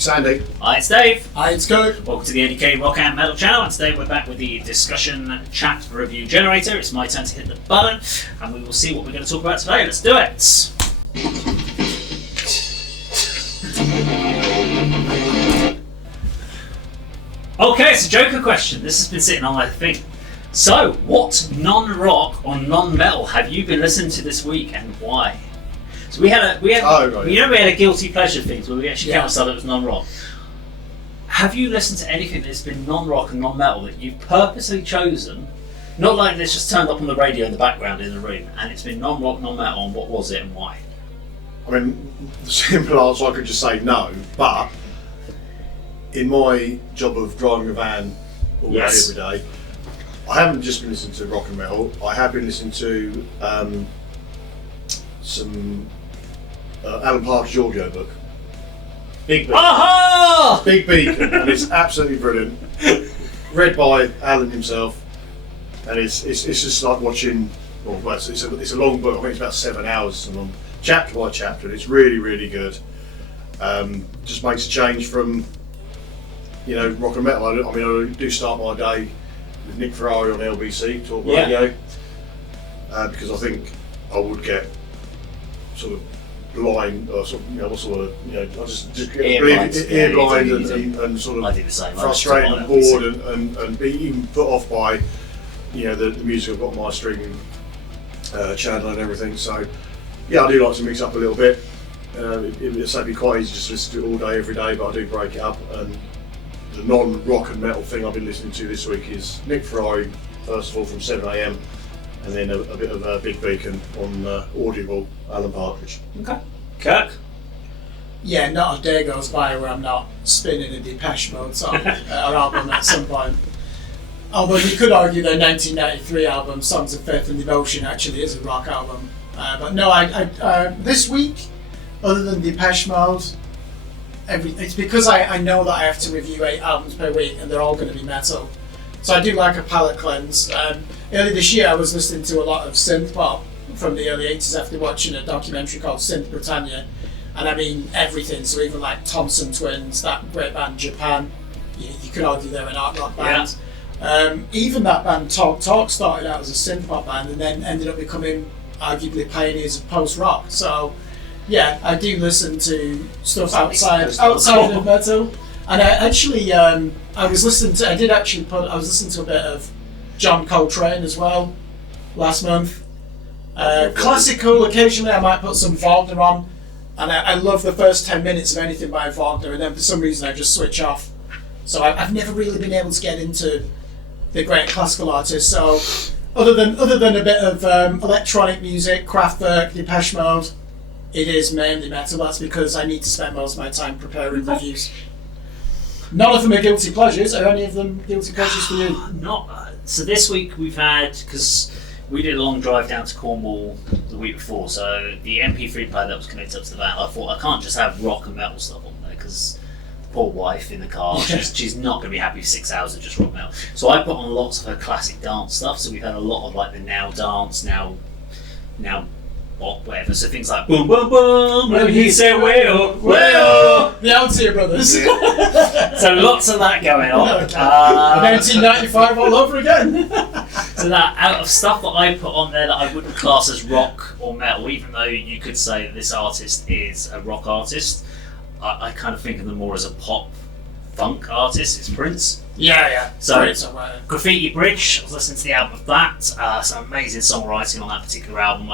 Sandy. Hi, it's Dave. Hi, it's Kirk. Welcome to the A.D.K Rock and Metal channel, and today we're back with the discussion chat review generator. It's my turn to hit the button, and we will see what we're going to talk about today. Let's do it. Okay, it's a Joker question. This has been sitting on my thing. So, what non-rock or non-metal have you been listening to this week, and why? So we had a guilty pleasure thing where we actually count ourselves as non-rock. Have you listened to anything that's been non-rock and non-metal that you've purposely chosen? Not like it's just turned up on the radio in the background in the room, and it's been non-rock, non-metal, and what was it and why? I mean, the simple answer, I could just say no, but in my job of driving a van all day, every day, I haven't just been listening to rock and metal. I have been listening to some Alan Parker's audiobook. Big Beacon. Aha! Big Beacon, and it's absolutely brilliant. Read by Alan himself, and it's just like watching. Well, it's a long book. I think it's about 7 hours long, chapter by chapter. And it's really, really good. Just makes a change from rock and metal. I do start my day with Nick Ferrari on LBC Talk Radio, because I think I would get sort of blind, or sort of, I just get ear blind and sort of frustrated and bored and be even put off by the music I've got on my streaming channel and everything. So yeah, I do like to mix up a little bit. It's actually quite easy just to listen to it all day, every day, but I do break it up. And the non-rock and metal thing I've been listening to this week is Nick Ferrari, first of all, from 7 AM, and then a bit of Big Beacon on Audible, Alan Partridge. Okay. Kirk? Yeah, not a day goes by where I'm not spinning a Depeche Mode song or album at some point. Although you could argue their 1993 album, Songs of Faith and Devotion, actually is a rock album. But no, I this week, other than Depeche Mode, it's because I know that I have to review 8 albums per week and they're all going to be metal. So I do like a palate cleanse. Earlier this year I was listening to a lot of synth pop from the early 80s after watching a documentary called Synth Britannia. And I mean everything, so even like Thompson Twins, that great band Japan, you could argue they're an art rock band. Yeah. Even that band Talk Talk started out as a synth pop band and then ended up becoming arguably pioneers of post-rock. So yeah, I do listen to stuff outside of metal. And I actually, I was listening to a bit of John Coltrane as well last month. Classical, occasionally I might put some Wagner on, and I love the first 10 minutes of anything by Wagner, and then for some reason I just switch off. So I've never really been able to get into the great classical artists. So other than a bit of electronic music, Kraftwerk, Depeche Mode, it is mainly metal. That's because I need to spend most of my time preparing reviews. None of them are guilty pleasures. Are any of them guilty pleasures for you? Not. So this week we've had, because we did a long drive down to Cornwall the week before, so the MP3 player that was connected up to the van, I thought I can't just have rock and metal stuff on there because the poor wife in the car, she's not going to be happy with 6 hours of just rock metal. So I put on lots of her classic dance stuff. So we've had a lot of like the Now Dance, Now whatever, so things like boom boom boom, let me say way up, the Altia Brothers. So lots of that going on. 1995 all over again. So that out of stuff that I put on there that I wouldn't class as rock or metal, even though you could say that this artist is a rock artist, I kind of think of them more as a pop funk artist. It's Prince. Yeah. So Graffiti Bridge, I was listening to the album of that. Some amazing songwriting on that particular album.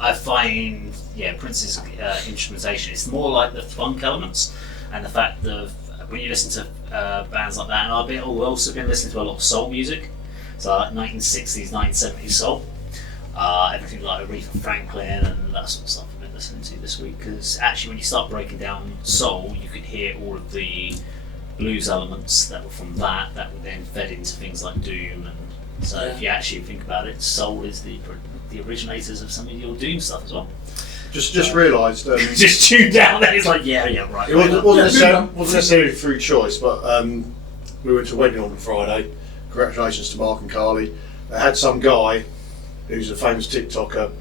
I find Prince's instrumentation, it's more like the funk elements, and the fact that when you listen to bands like that, and I've also been listening to a lot of soul music, so like 1960s, 1970s soul, everything like Aretha Franklin and that sort of stuff I've been listening to this week, because actually when you start breaking down soul, you can hear all of the blues elements that were from that were then fed into things like doom, and so if you actually think about it, soul is the originators of some of your doom stuff as well. Just realised. Just tuned down. That is like right. It wasn't necessarily through choice, but we went to a wedding on Friday. Congratulations to Mark and Carly. They had some guy who's a famous TikToker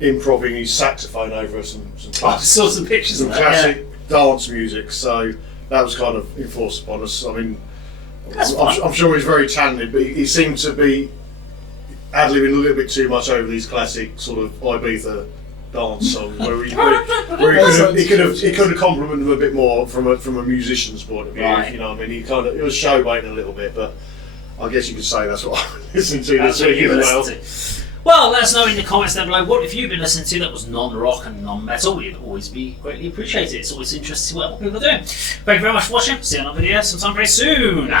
improvising his saxophone over some I classic, saw some pictures some of that. Yeah. classic dance music. So that was kind of enforced upon us. I mean, I'm sure he's very talented, but he seemed to be ad-libbing a little bit too much over these classic sort of Ibiza dance songs, where he could have complimented them a bit more from a musician's point of view. Right. You know, what I mean, it was showboating a little bit, but I guess you could say that's what I listened to That's this what week you were as well. listening to. Well, let us know in the comments down below what have you been listening to that was non-rock and non-metal. You'd always be greatly appreciated. It's always interesting to see what other people are doing. Thank you very much for watching. See you on another video sometime very soon.